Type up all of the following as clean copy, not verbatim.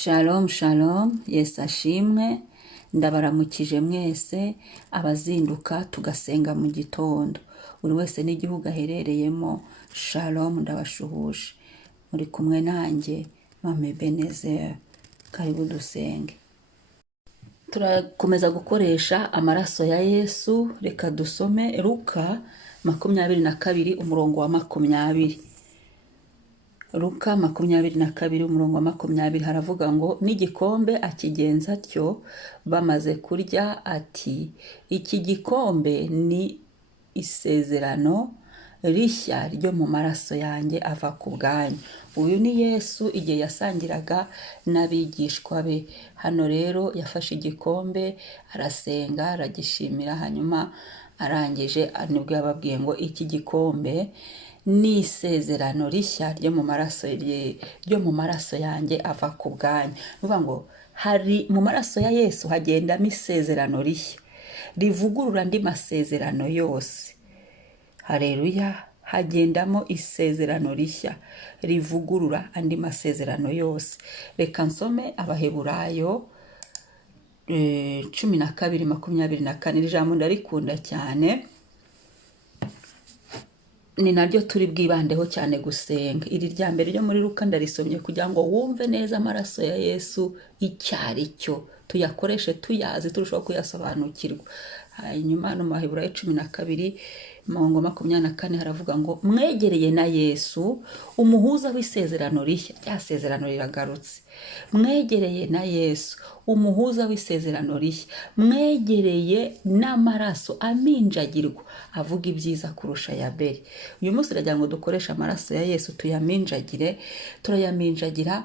Shalom shalom, Yesu ashimwe, ndabaramukije mwese abazinduka tugasenga mu gitondo, buri wese n'igihugu aherereyemo. Shalom, ndabashuhuje, muri kumwe nanjye Mame Ebenezer. Karibu dusenge. Turakomeza gukoresha amaraso ya Yesu. Reka dusome Luka 22 umurongo wa 20. Luka 22 umurongo wa 20 haravuga ngo, n'igikombe akigenza atyo bamaze kurya, ati, iki gikombe ni isezerano rishya ryo mu maraso yanjye ava ku bwanyu. Uyu ni Yesu igihe yasangiraga n'abigishwa be. Hano rero yafashe igikombe, arasenga, aragishimira, hanyuma arangije nibwo yababwiye ngo iki gikombe ni isezerano rishya ryo mu maraso yanjye ava ku bwanyu. Bivuga ngo hari mu maraso ya Yesu hagendamo isezerano rishya rivugurura andi masezerano yose. Haleluya, hagendamo isezerano rishya rivugurura andi masezerano yose. Reka nsome Abaheburayo 12:24. Iri jambo ndarikunda cyane, ni naryo turi bwibandeho cyane gusenga. Iri rya mbere ryo muri Luka ndarisomye kugira ngo wumve neza amaraso ya Yesu icyari cyo, tuyakoreshe tuyazi, turushaho kuyasobanukirwa. Hanyuma no mu Baheburayo 12:24 haravuga ngo, mwegereye na Yesu umuhuza w'isezerano rishya. Rya sezerano riragarutse. Mwegereye na Yesu umuhuza w'isezerano rishya, mwegereye n'amaraso aminjagirwa avuga ibyiza kurusha ya Abeli. Uyu munsi iragira ngo dukoreshe amaraso ya Yesu tuyaminjagire. Turayaminjagira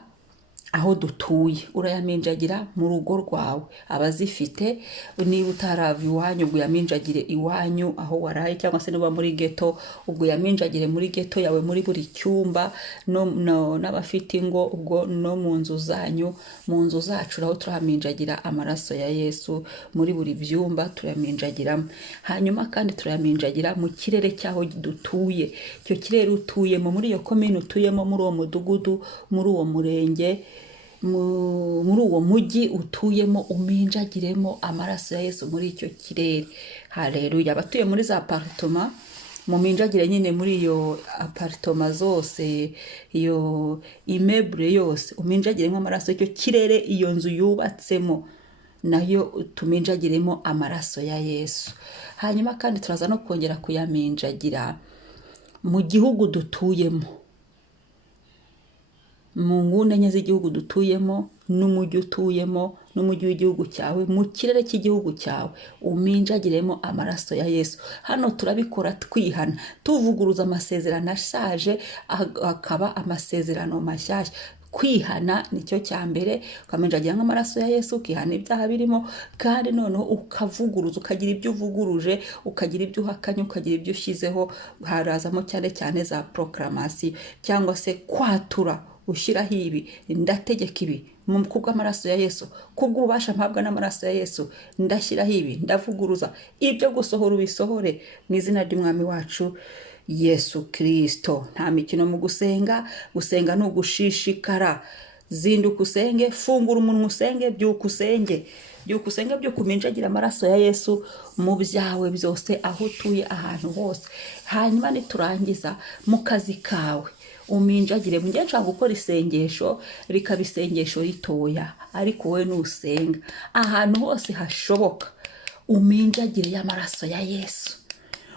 aho dutuye, urayaminjagira mu rugo rwawe, abazifite. Niba utarava iwanyu, ubwo yaminjagire iwanyu aho waraye, cyangwa se niba muri geto, ubwo yaminjagire muri geto yawe, muri buri cyumba. N'abafite ingo, ubwo no mu nzu zanyu, mu nzu zacu aho turaminjagira amaraso ya Yesu, muri buri byumba turaminjagiramo. Hanyuma kandi turayaminjagira mu kirere cyaho dutuye, icyo kirere utuyemo, muri iyo komine utuyemo, muri uwo mudugudu, muri uwo murenge, muri uwo mujyi utuyemo, uminjagiremo amaraso ya Yesu muri icyo kirere. Haleluya. Abatuye muri za apartment, muminjagire nyine muri iyo apartment zose, iyo immeuble yose, uminjagiremo amaraso y'icyo kirere, iyo nzu yubatsemo nayo tuminjagiremo amaraso ya Yesu. Hanyuma kandi turaza no kongera kuyaminjagira mu gihugu dutuyemo, mu nguni enye z'igihugu dutuyemo, n'umujyi utuyemo, n'umujyi w'igihugu cyawe, mu kirere cy'igihugu cyawe, uminjagiremo amaraso ya Yesu. Hano turabikora twihana, tuvuguruza amasezerano ashaje akaba amasezerano mashyashya. Kwihana nicyo cya mbere, ukaminjagira nk'amaraso ya Yesu, ukihana ibyaha birimo, kandi noneho ukavuguruza, ukagira ibyo uvuguruje, ukagira ibyo uhakanye, ukagira ibyo ushyizeho. Harazamo cyane cyane za proclamation, cyangwa se kwatura, ushyiraho ibi, ndategeka ibi kubw'amaraso ya Yesu, kubw'ububasha mpabwa n'amaraso ya Yesu, ndashyiraho ibi, ndavuguruza ibyo gusohora, ubisohore mu izina ry'umwami wacu Yesu Kristo. Nta mikino mu gusenga. Gusenga ni ugushishikara. Zinduka usenge, fungura umunwa usenge, byuka usenge. Byuka usenge, byuka uminjagira amaraso ya Yesu mu byawe byose, aho utuye, ahantu hose. Hanyuma niturangiza mu kazi kawe, uminjagire. Njye nshaka gukora isengesho, rikaba isengesho ritoya, ariko wowe nusenga ahantu hose hashoboka, uminjagire y'amaraso ya Yesu.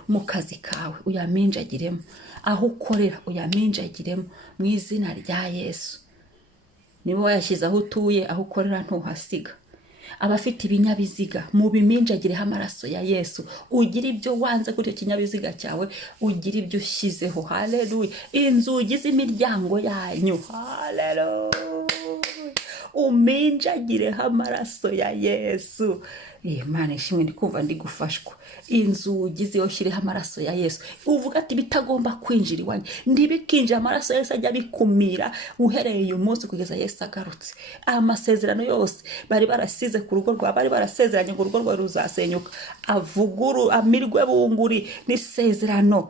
Mu kazi kawe uyaminjagiremo, aho ukorera uyaminjagiremo mu izina rya Yesu. Niba wayashyize aho utuye, aho ukorera ntuhasiga. Abafite ibinyabiziga, mu biminjagireho amaraso ya Yesu. Ugira ibyo wanze kuri icyo kinyabiziga cyawe, ugira ibyo ushyizeho. Haleluya. Inzugi z'imiryango yanyu, haleluya, uminjagireho amaraso ya Yesu. Imana ishimwe, ndikumva ndi gufashwa. Inzugi ziyoshyireho amaraso ya Yesu. Uvuga ati bitagomba kwinjira iwanyu, ntibikinjira, amaraso ya Yesu ajya bikumira uhereye uyu munsi kugeza Yesu agarutse. Amasezerano yose bari barasize ku rugo rwa, bari barasezeranye ngo urugo rwa ruzasenyuka, avuguru amirwe bunguri n'isezerano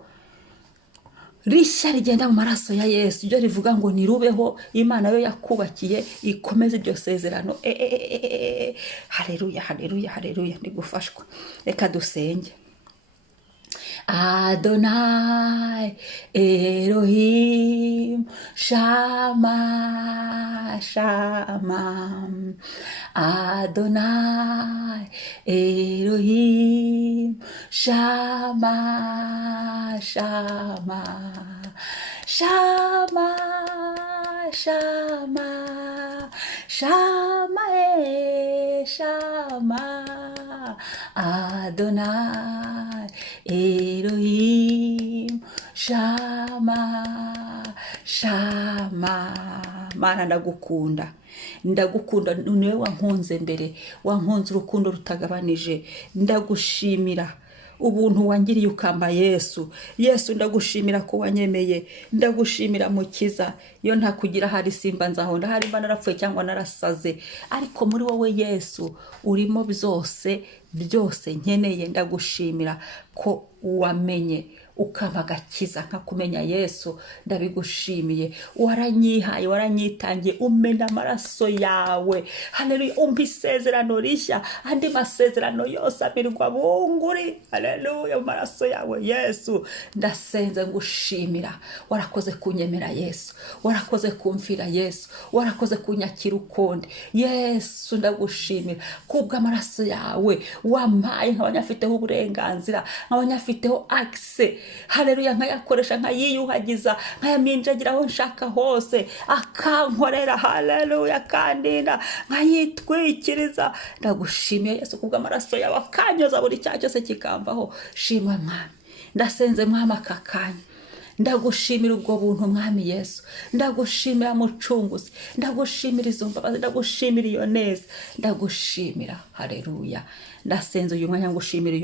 rishya rigenda mu maraso ya Yesu, iryo rivuga ngo nirubeho. Imana yo yakubakiye ikomeze iryo sezerano. Haleluya, haleluya, haleluya. Ndi gufashwa. Reka dusenge. Adonai Elohim Shama Shama, Adonai Elohim Shama Shama, Shama Shama, Shama Shama, Adonai Elohim Shama Shama. Mana ndagukunda, ndagukunda, niwe wankunze mbere, wankunze urukundo rutagabanije. Ndagushimira ubuntu wangiriye ukamba Yesu. Yesu ndagushimira ko wanyemeye, ndagushimira mukiza. Iyo nta kugira hari simba nzahonda, hari mba narapfuye cyangwa narasaze, ariko muri wowe Yesu urimo byose nkeneye. Ndagushimira ko wamenye ukaba agakiza nkakumenya Yesu. Ndabigushimiye, waranyihaye, waranyitangiye, umena amaraso yawe. Haleluya. Umpa isezerano rishya, andi masezerano yose amirwa bunguri. Haleluya, mu maraso yawe Yesu. Ndasenze ngushimira, warakoze kunyemera Yesu, warakoze kumfira Yesu, warakoze kunyakira ukundi Yesu. Ndagushimira kubw'amaraso yawe wampaye, nk'abanyafiteho uburenganzira, nk'abanyafiteho access. Haleluya, nkayakoresha, nkayiyuhagiza, nkayaminjagira aho nshaka hose, akankorera. Haleluya, kandinda, nkayitwikiriza. Ndagushimiye Yesu kubw'amaraso yawe akanyoza buri cyaha cyose kikamvaho. Shimwa Mwami, ndasenze Mwami aka kanya. Ndagushimira ubwo buntu Mwami Yesu, ndagushimira Mucunguzi, ndagushimira izo mbabazi, ndagushimira iyo neza, ndagushimira. Haleluya. Ndasenze uyu mwanya ngushimira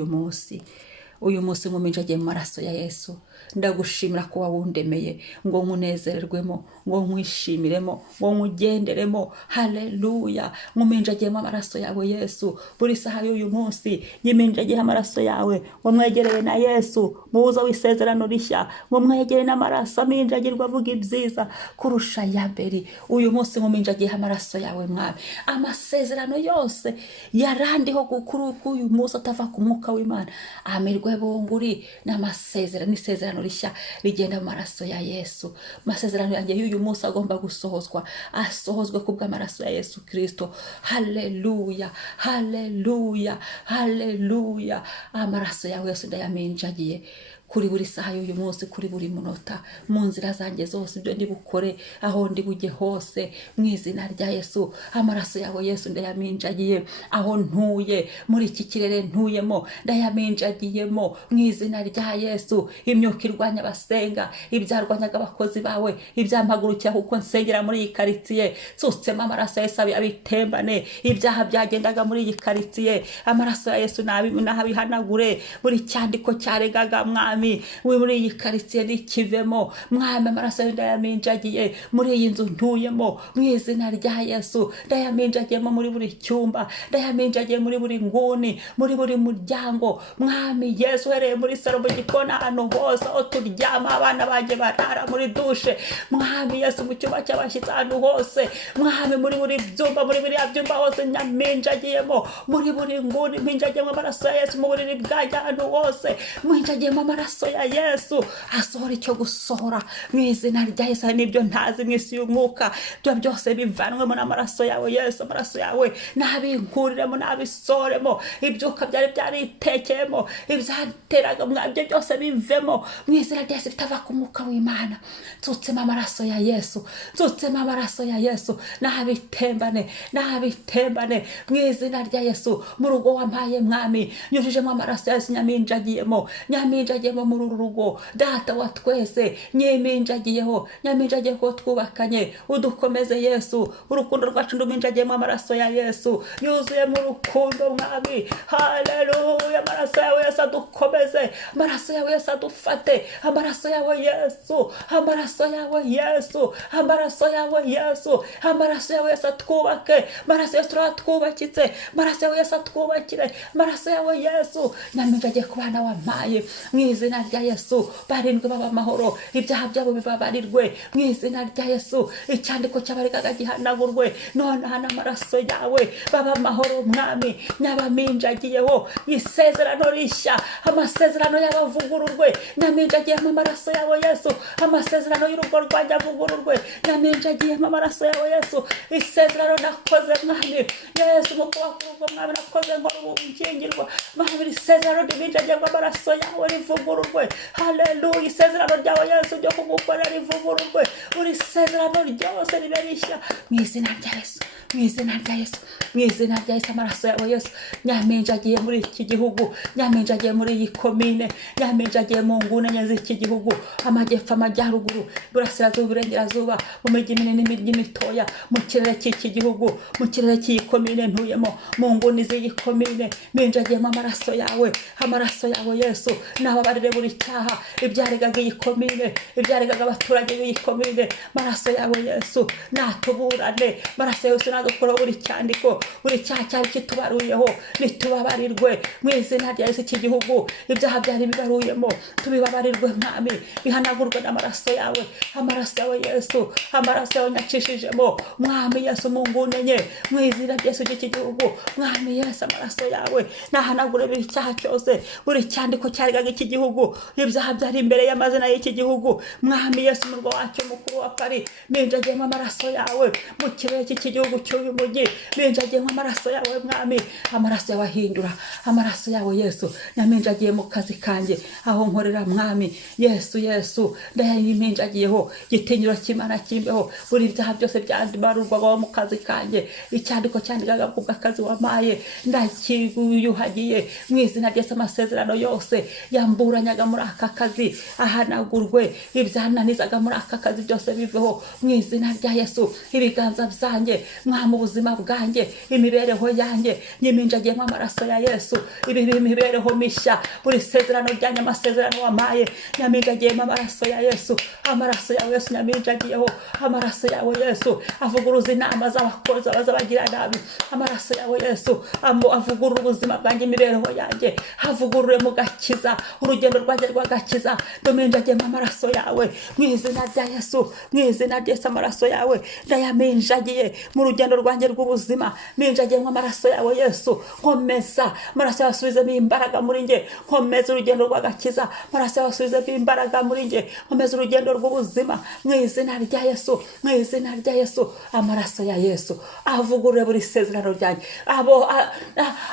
uyu munsi nkuminjagiye mu maraso ya Yesu. Ndagushimira ko wawundemeye ngo nkunezererwemo, ngo nkwishimiremo, ngo nkugenderemo. Haleluya. Nkuminjagiye mu amaraso yawe Yesu. Buri saha y'uyu munsi yiminjagiye amaraso yawe, ngo mwegereye na Yesu muzo w'isezerano rishya, ngo mwegereye n'amaraso aminjagirwa avuga ibyiza kurusha ya mbere. Uyu munsi nkuminjagiye amaraso yawe Mwami, amasezerano yose yarandiho kuri uyu munsi atava ku mwuka w'Imana amirwe bunguri. N'amasezerano, n'isezerano rishya rigenda mu maraso ya Yesu. Masezerano yanjye y'uyu munsi agomba gusohozwa, asohozwe kubw'amaraso ya Yesu Kristo. Haleluya, haleluya, haleluya. Amaraso yawe Yesu ndayaminjagiye kuri buri saha y'uyu munsi, kuri buri munota, mu nzira zanjye zose, ibyo ndi bukore, aho ndi bujye hose, mu izina rya Yesu. Amaraso yawe Yesu ndayaminjagiye aho ntuye, muri iki kirere ntuyemo, ndayaminjagiyemo mu izina rya Yesu. Imyuka irwanya abasenga, ibyarwanyaga abakozi bawe, ibyampagurukira kuko nsengera muri iyi karitsiye, tsutsemo amaraso ya Yesu abitembane. Ibyaha byagendaga muri iyi karitsiye, amaraso ya Yesu nabihanagure. Buri cyandiko cyaregaga Mwami muri iyi karitsiye nikivemo Mwami. Amaraso yawe ndayaminjagiye muri iyi nzu ntuyemo, mu izina rya Yesu. Ndayaminjagiyemo muri buri cyumba, ndayaminjagiye muri buri nguni, muri buri muryango Mwami Yesu. Uhereye muri salo, mu gikona, ahantu hose aho turyama, abana banjye barara muri dushe Mwami Yesu, mu cyumba cy'abashyitsi, ahantu hose Mwami, muri buri byumba, muri biriya byumba hose nyaminjagiyemo, muri buri nguni minjagiyemo amaraso ya Yesu. Mu buriri bwanjye ahantu hose minjagiyemo amaraso ya Yesu. Asohora icyo gusohora mu izina rya Yesu. Nibyo ntazi mu isi y'umwuka, byo byose bivanwemo n'amaraso yawe Yesu. Amaraso yawe nabinkuriremo, nabisoremo, ibyuka byari byaritekeyemo, ibyateraga mwabyo byose bivemo mu izina rya Yesu, bitava ku mwuka w'Imana. Tsutsema amaraso ya Yesu, tsutsema amaraso ya Yesu, nabitembane, nabitembane mu izina rya Yesu. Mu rugo wampaye Mwami, nyujijemo amaraso ya Yesu, nyaminjagiyemo, nyaminjagiyemo muri uru rugo Data wa twese, nyeminjagiyeho, nyaminjagiye ko twubakanye. Udukomeze Yesu, urukundo rwacu nduminjagiyemo amaraso ya Yesu, yuzuye mu rukundo Mwami. Haleluya. Amaraso yawe Yesu adukomeze, amaraso yawe Yesu adufate, amaraso yawe Yesu, amaraso yawe Yesu, amaraso yawe Yesu, amaraso yawe Yesu atwubake, amaraso Yesu twubakitse, amaraso yawe Yesu atwubakire, amaraso yawe Yesu. Nyaminjagiye ku bana wampaye mu izina izina rya Yesu barindwe baba amahoro, ibyaha byabo bibabarirwe mu izina rya Yesu, icyandiko cy'abarekaga gihanagurwe nonaha n'amaraso yawe, baba amahoro mwami, nyabaminjagiyeho isezerano rishya, amasezerano y'abavugururwe, nyaminjagiyemo amaraso yawe Yesu, amasezerano y'urugo rwanjye avugururwe, nyaminjagiyemo amaraso yawe Yesu, isezerano nakoze mwami Yesu mu kubaka urugo mwami, nakoze nkora ubukingirwa mwami, isezerano riminjagiyemo amaraso yawe rivugururwe, haleluya, isezerano ryawe Yesu ryo kugukorera rivugururwe, buri sezerano ryose ribe rishya mu izina rya Yesu, mu izina rya Yesu, mu izina rya Yesu, amaraso yawe Yesu, nyaminjagiye muri iki gihugu, nyaminjagiye muri iyi komine, nyaminjagiye mu nguni enye z'iki gihugu, amajyepfo, amajyaruguru, burasirazuba, iburengerazuba, mu mijyi minini n'imijyi mitoya, mu kirere cy'iki gihugu, mu kirere cy'iyi komine ntuyemo, mu nguni z'iyi komine, minjagiyemo amaraso yawe, amaraso yawe Yesu, nababarire buri cyaha ibyaregaga iyi komine, ibyaregaga abaturage b'iyi komine, amaraso yawe Yesu natuburane, amaraso yawe Yesu nadukuraho buri cyandiko, buri cyaha cyari kitubaruyeho nitubabarirwe mu izina rya Yesu, iki gihugu ibyaha byari bibaruyemo tubibabarirwe mwami, bihanagurwe n'amaraso yawe, amaraso yawe Yesu, amaraso yawe nyacishijemo mwami Yesu mu nguni enye, mu izina rya Yesu ry'iki gihugu mwami Yesu, amaraso yawe nahanagure buri cyaha cyose, buri cyandiko cyaregaga iki gihugu, ibyaha byari imbere y'amazina y'iki gihugu mwami Yesu, umurwa wacyo mukuru wa Paris, minjagiyemo amaraso yawe, mu kirere cy'iki gihugu cy'uyu mujyi, minjagiyemo amaraso yawe mwami, amaraso yawe ahindura, amaraso yawe Yesu, nyaminjagiye mu kazi kanjye aho nkorera mwami Yesu, Yesu ndayiminjagiyeho, gitinyiro cy'Imana kimbeho, buri byaha byose byandibarurwaho mu kazi kanjye, icyandiko cyandikaga ku bw'akazi wamaye ndakiyuhagiye mu izina rya Yesu, amasezerano yose yamburanyaga muri aka kazi ahanagurwe, ibyananizaga muri aka kazi byose biveho mu izina rya Yesu, ibiganza byanjye mwami, ubuzima bwanjye, imibereho yanjye, nyiminjagiyemo amaraso ya Yesu, imibereho mishya, buri sezerano ryanjye, amasezerano wamaye, nyaminjagiyemo amaraso ya Yesu, amaraso yawe Yesu nyaminjagiyeho, amaraso yawe Yesu avuguruza inama z'abakozi abazabagira nabi, amaraso yawe Yesu avugurura ubuzima bwanjye, imibereho yanjye, havugurure mu gakiza, urugendo rwanjye rw'agakiza, nyaminjagiyemo amaraso yawe mu izina rya Yesu, mu izina rya Yesu, amaraso yawe ndayaminjagiye mu rugendo rwanjye rw'ubuzima, minjagiyemo amaraso yawe Yesu, nkomeza, amaraso yawe asubizemo imbaraga muri nge, nkomeza urugendo rw'agakiza, amaraso yawe asubizemo imbaraga muri nge, nkomeza urugendo rw'ubuzima mu izina rya Yesu, mu izina rya Yesu, amaraso ya Yesu avugurure buri sezerano ryanjye,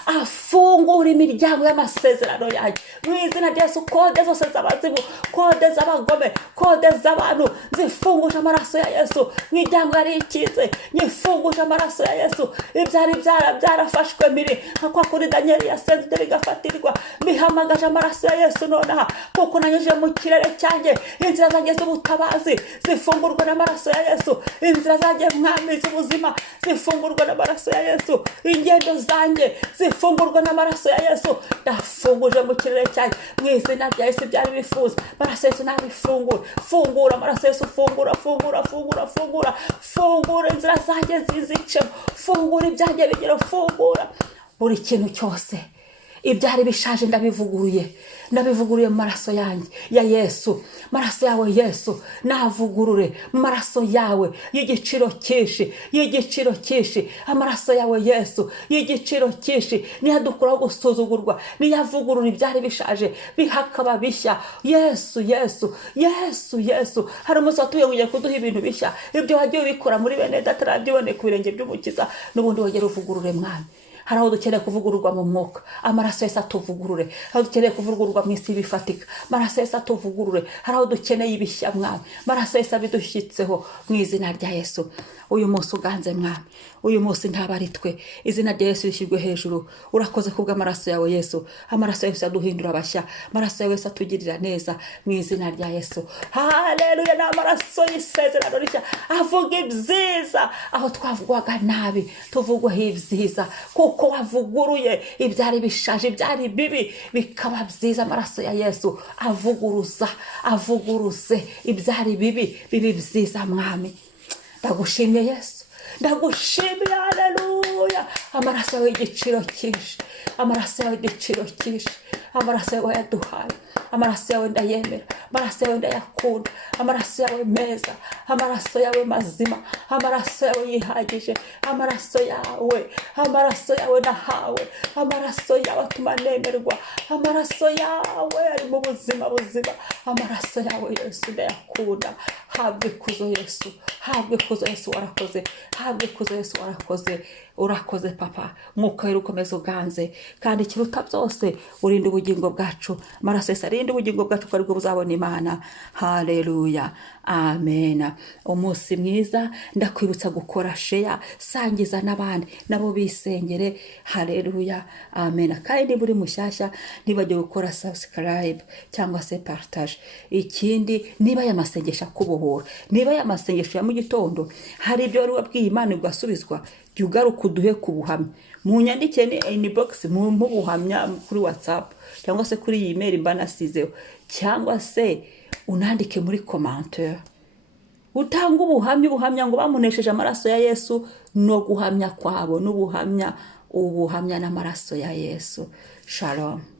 afungura imiryango y'amasezerano yanjye mu izina rya Yesu, kode zose z'abazimu, kode z'abagome, kode z'abantu zifunguje amaraso ya Yesu, imiryango yari ikinze nyifunguje amaraso ya Yesu, ibyari byarafashwe mbere nka kwa kuri Danieli yasenze bigafatirwa, bihamagaje amaraso ya Yesu nonaha, kuko nanyuze mu kirere cyanjye, inzira zanjye z'ubutabazi zifungurwa n'amaraso ya Yesu, inzira zanjye mwami z'ubuzima zifungurwa n'amaraso ya Yesu, ingendo zanjye zifungurwa n'amaraso ya Yesu, ndafunguje mu kirere cyanjye mu izina rya Yesu, byari bifuza amaraso ya Yesu nabifungura, fungura amaraso ya Yesu, fungura, fungura, fungura, fungura, fungura inzira zanjye zizicemo, fungura ibyanjye bigera, fungura buri kintu cyose ibyari bishaje ndabivuguruye mu maraso yanjye ya Yesu, maraso yawe Yesu navugurure, maraso yawe y'igiciro cyinshi, amaraso yawe Yesu y'igiciro cyinshi, niyadukuraho gusuzugurwa, niyavugurura ibyari bishaje bihakaba bishya, Yesu, Yesu, Yesu, Yesu, hari umunsi watuye kuduha ibintu bishya, ibyo wagiye ubikora muri bene data arabyibone ku birenge by'umukiza, n'ubundi wongera uvugurure mwami, hari aho dukeneye kuvugururwa mu mwuka, amaraso Yesu atuvugurure, aho dukeneye kuvugururwa mu isi bifatika, amaraso Yesu atuvugurure, hari aho dukeneye ibishya mwami, amaraso Yesu abidushyitseho mu izina rya Yesu. Uyu munsi uganze mwami, uyu munsi ntabari twe, izina rya Yesu rishyirwe hejuru, urakoze kubw'amaraso yawe Yesu, amaraso Yesu aduhindura abashya, amaraso yawe Yesu atugirira neza mu izina rya Yesu, haleluya, n'amaraso y'isezerano rishya avuga ibyiza, aho twavugwaga nabi tuvugwaho ibyiza, kuko wavuguruye ibyari bishaje, ibyari bibi bikaba byiza, amaraso ya Yesu avuguruze ibyari bibi byiza mwami. Ndagushimiye Yesu, ndagushimiye, haleluya, amaraso yawe y'igiciro cyinshi, amaraso yawe y'igiciro cyinshi, amaraso yawe yaduhaye amaraso yawe ndayemera, amaraso yawe ndayakunda, amaraso yawe meza, amaraso yawe mazima, amaraso yawe yihagije, amaraso yawe nahawe, amaraso yawe atuma nemerwa, amaraso yawe ari mu buzima buzima, amaraso yawe Yesu ndayakunda. Habwe kuzo Yesu, habwe kuzo Yesu, warakoze, habwe kuzo Yesu, warakoze, urakoze papa. Mwuka wera ukomeza uganze, kandi ikiruta byose urinde ubugingo bwacu, amaraso Yesu arinde ubugingo bwacu, ko aribwo buzabona Imana. Haleluya, amen. Umunsi mwiza, ndakwibutsa gukora share, sangiza n'abandi nabo bisengere. Haleluya, amen. Kandi buri mushyashya ntibajye gukora subscribe cyangwa se partage. Ikindi, niba aya masengesho akubohora, niba aya masengesho ya mu gitondo hari ibyo wari wabwiye Imana ugasubizwa, jya ugaruka uduhe ku buhamya, munyandike ni inbox mu buhamya kuri WhatsApp cyangwa se kuri iyi email mba nasizeho, cyangwa se unandike muri commentaire utanga ubuhamya ngo bamunesheje amaraso ya Yesu, no guhamya kwabo n'ubuhamya n'amaraso ya Yesu. Shalom.